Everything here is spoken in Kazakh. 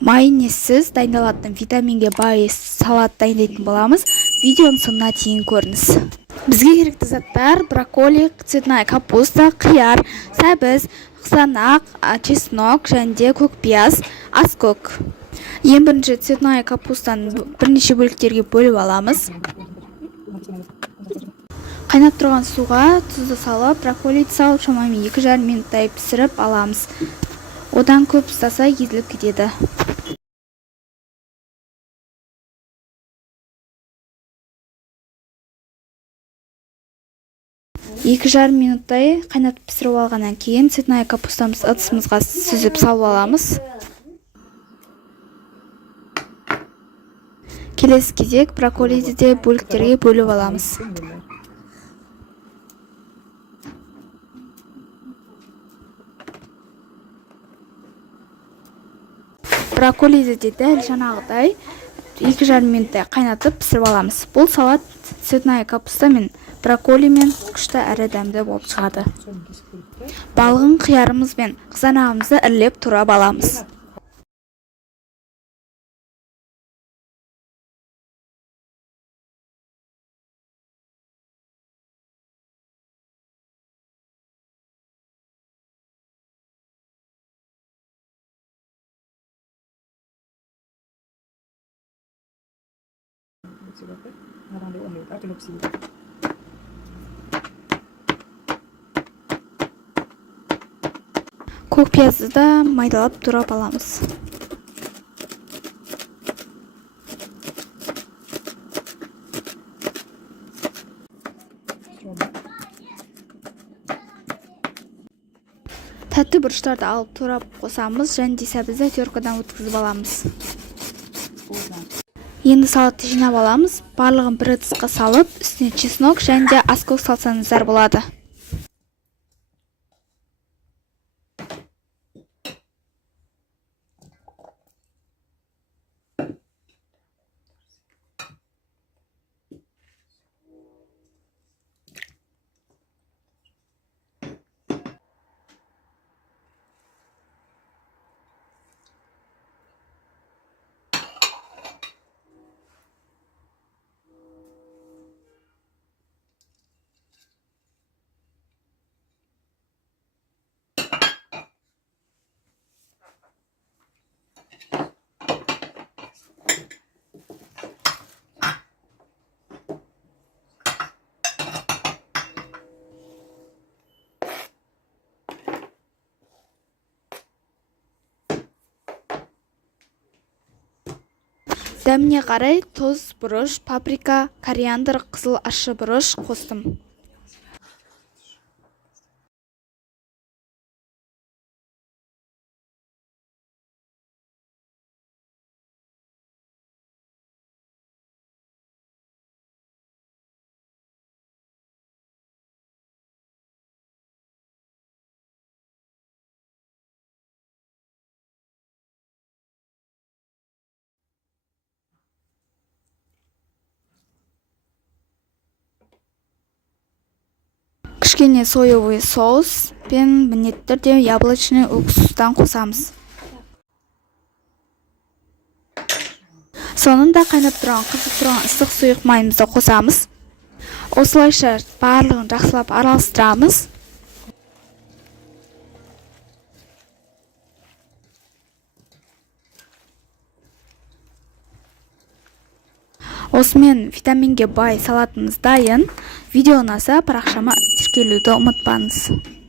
Майонезсіз дайындалатын витаминге бай салат дайындайтын боламыз. Видеоның соңына дейін көріңіз. Бізге керекті заттар: брокколи, цветная капуста, қияр, сәбіз, қызанақ, чеснок және көкпияз, аскөк. Ең бірінші цветная капустаны бірнеше бөліктерге бөліп аламыз. Қайнап тұрған суға тұзды салып, брокколиді салып, шамамен 2,5 минуттай пісіріп аламыз. Одан көп ұстаса езіліп кетеді. 2,5 минуттай қайнатып пісіріп алғаннан кейін цветная капустамыз ыдысымызға сүзіп салып аламыз. Келесі кезек брокколиді де бөліктерге бөліп аламыз. Брокколиді де дәл жаңағыдай 2,5 минуттай қайнатып пісіріп аламыз. Бұл салат цветная капуста мен брокколи мен күшті әрі дәмді болып шығады. Балғын қиярымыз бен қызанағымызды ірілеп турап аламыз. Көкпиязды да майдалап турап аламыз. Тәтті бұрыштарды алып турап қосамыз және де сәбізді теркадан өткізіп аламыз. Енді салатты жинап аламыз. Барлығын бір ыдысқа салып, үстіне чеснок және де аскөк салсаңыздар болады. Дәміне қарай тұз, бұрыш, паприка, кориандр, қызыл ащы бұрыш қостым. Кішкене соевый соус пен міндетті түрде яблочный уксустан қосамыз. Соңында қайнап тұрған қызып тұрған ыстық сұйық майымызды қосамыз. Осылайша барлығын жақсылап араластырамыз. Осымен витаминге бай салатымыз дайын. Видео ұнаса парақшама тіркелуді ұмытпаңыз.